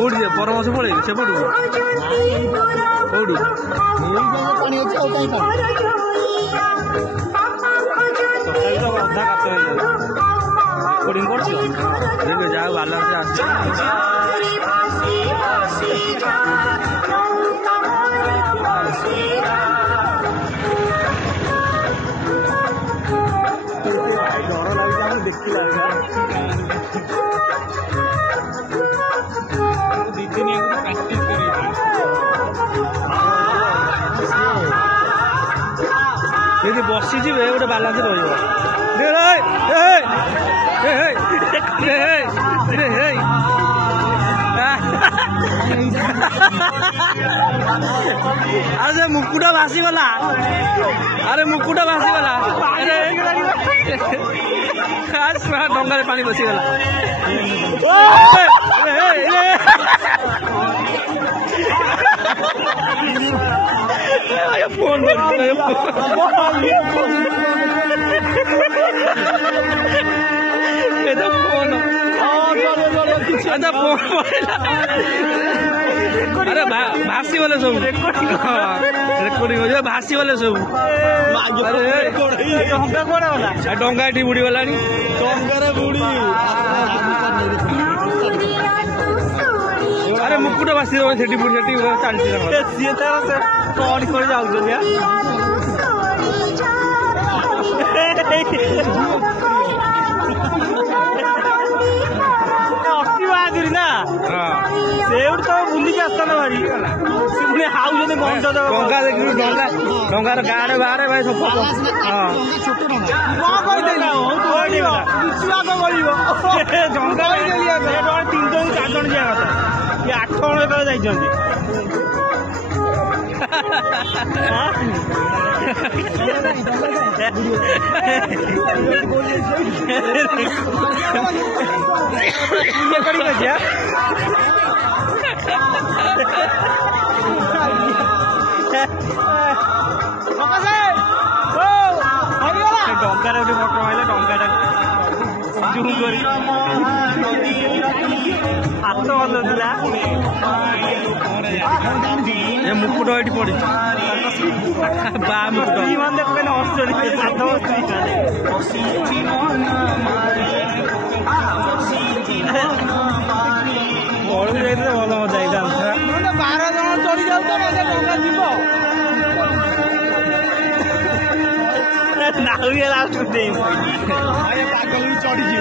कौटी परमश पड़े सेपटू कौटी अधा काट कोडिंग कर जा बाला से यदि बसी गोटे बालांस अरे मुकुटा भासीगला अरे मुकुटा भासीगला डंगार पानी बसीगला फोन अरे भासी वाले सब रेकर्डिंग हो भासी वाले सब डंगा एटी बुड़ी गला अरे मुकुट भासी सेठी बुड़ी चलती सी कौन कर अति ना से तो बुलिक आसता भारी पुणी हाउ डंगा देख डंगार गाड़े बाहर भाई सब डंगा 3 जन 4 जन जा ये 8 जन डंगार गोटे फटो मारे डंगाटा जूम कर हाथ बदला मुकुट ये पड़ी बा मुकुट भल मजा आई 12 जन चढ़ी जाऊ नाउरिया लास्ट चढ़ी